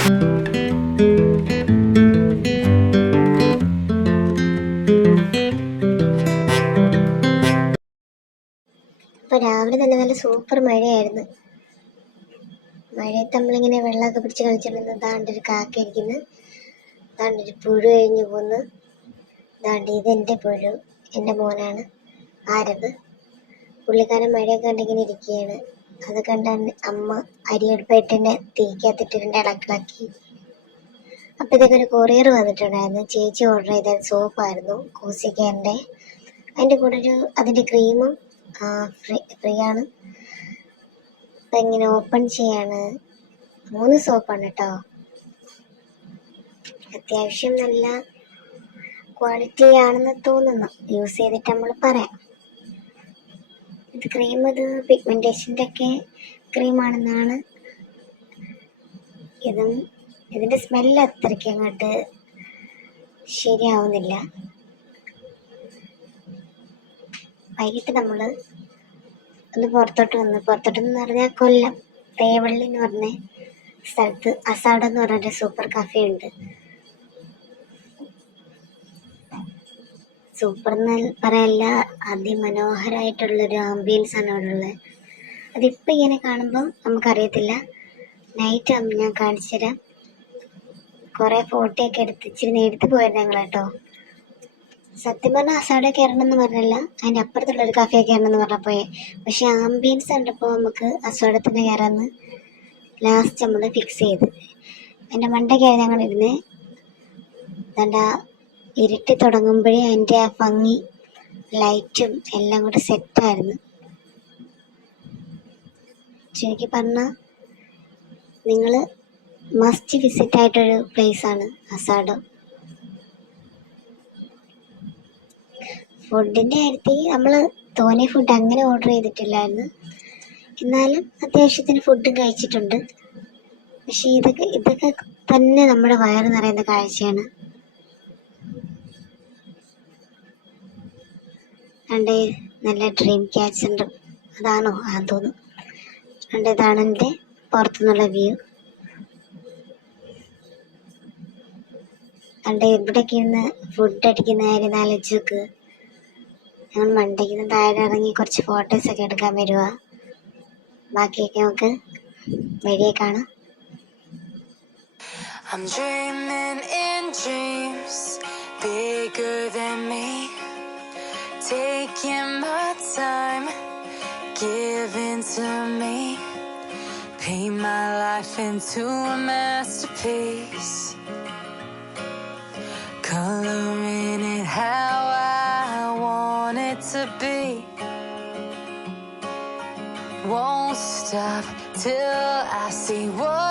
ഇപ്പോൾ രാവിലെ തന്നെ നല്ല സൂപ്പർ മഴയായിരുന്നു. മഴയത്ത് നമ്മളിങ്ങനെ വെള്ളമൊക്കെ പിടിച്ച് കളിച്ചിട്ടുണ്ട്. ദാണ്ടൊരു കാക്ക ഇരിക്കുന്നു, ദാണ്ടൊരു പുഴു കഴിഞ്ഞു പോന്ന്, ദാണ്ട് ഇതെൻ്റെ പുഴു, എൻ്റെ മോനാണ് ആരവ്. പുള്ളിക്കാരൻ മഴയൊക്കെ കണ്ടിങ്ങനെ ഇരിക്കുകയാണ്. അത് കണ്ടാണ് അമ്മ അരിയെടുപ്പായിട്ട് തന്നെ തീക്കകത്തിട്ടിട്ടുണ്ട് ഇളക്കിളക്കി. അപ്പം ഇതൊക്കെ ഒരു കൊറിയർ വന്നിട്ടുണ്ടായിരുന്നു. ചേച്ചി ഓർഡർ ചെയ്ത സോപ്പായിരുന്നു കോസിക്കറിൻ്റെ. അതിൻ്റെ കൂടെ അതിൻ്റെ ക്രീമും ഫ്രീ ആണ്. അപ്പം ഇങ്ങനെ ഓപ്പൺ ചെയ്യാണ്. 3 സോപ്പാണ് കേട്ടോ. അത്യാവശ്യം നല്ല ക്വാളിറ്റി ആണെന്ന് തോന്നുന്നു. യൂസ് ചെയ്തിട്ട് നമ്മൾ പറയാം. ഇത് ക്രീം, ഇത് പിഗ്മെൻറ്റേഷൻ്റെ ഒക്കെ ക്രീമാണെന്നാണ്. ഇതിൻ്റെ സ്മെല്ല് അത്രയ്ക്ക് അങ്ങോട്ട് ശരിയാവുന്നില്ല. വൈകിട്ട് നമ്മൾ ഒന്ന് പുറത്തോട്ടെന്ന് പറഞ്ഞാൽ കൊല്ലം തേവള്ളി എന്ന് പറഞ്ഞ സ്ഥലത്ത് അസാഡ എന്ന് പറഞ്ഞൊരു സൂപ്പർ കഫേ ഉണ്ട്. സൂപ്പർ എന്ന് പറയല്ല, അതിമനോഹരമായിട്ടുള്ളൊരു ആംബിയൻസ് ആണ് അവിടെ ഉള്ളത്. അതിപ്പോൾ ഇങ്ങനെ കാണുമ്പോൾ നമുക്കറിയത്തില്ല. നൈറ്റ് ആകുമ്പോൾ ഞാൻ കാണിച്ചു തരാം. കുറേ ഫോട്ടോയൊക്കെ ഇച്ചിരി നേരത്തെ പോയിരുന്നു ഞങ്ങൾ കേട്ടോ. സത്യം പറഞ്ഞാൽ അസാഡ കയറണം എന്ന് പറഞ്ഞല്ല, അതിൻ്റെ അപ്പുറത്തുള്ളൊരു കഫേ കയറണം എന്ന് പറഞ്ഞാൽ പോയെ. പക്ഷെ ആംബിയൻസ് കണ്ടപ്പോൾ നമുക്ക് അസാഡ തന്നെ കയറാമെന്ന് ലാസ്റ്റ് നമ്മൾ ഫിക്സ് ചെയ്ത്. എൻ്റെ മണ്ടയ്ക്കായി ഞങ്ങളിരുന്ന് ദണ്ട ഇരുട്ടി തുടങ്ങുമ്പോഴേ അതിൻ്റെ ആ ഭംഗി, ലൈറ്റും എല്ലാം കൂടെ സെറ്റായിരുന്നു. ശരിക്ക് പറഞ്ഞാൽ നിങ്ങൾ മസ്റ്റ് വിസിറ്റ് ആയിട്ടൊരു പ്ലേസാണ് അസാഡോ. ഫുഡിൻ്റെ കാര്യത്തിൽ നമ്മൾ തോനെ ഫുഡ് അങ്ങനെ ഓർഡർ ചെയ്തിട്ടില്ലായിരുന്നു. എന്നാലും അത്യാവശ്യത്തിന് ഫുഡും കഴിച്ചിട്ടുണ്ട്. പക്ഷേ ഇതൊക്കെ തന്നെ നമ്മുടെ വയറ് നിറയുന്ന കാഴ്ചയാണ്. രണ്ട് നല്ല ഡ്രീം ക്യാച്ചർ അതാണോ തോന്നുന്നു. ഇതാണ് എൻ്റെ പുറത്തുനിന്നുള്ള വ്യൂ. ഇവിടേക്ക് ഇരുന്ന് ഫുഡ് അടിക്കുന്ന കാര്യം ആലോചിച്ച് നോക്ക്. ഞങ്ങൾ മണ്ടയ്ക്ക് താഴെ ഇറങ്ങി കുറച്ച് ഫോട്ടോസൊക്കെ എടുക്കാൻ വരുക. ബാക്കിയൊക്കെ നമുക്ക് വഴിയെ കാണാം. I'm dreaming in dreams bigger than me, taking my time, giving to me, paint my life into a masterpiece, coloring it how I want it to be. Won't stop till I see what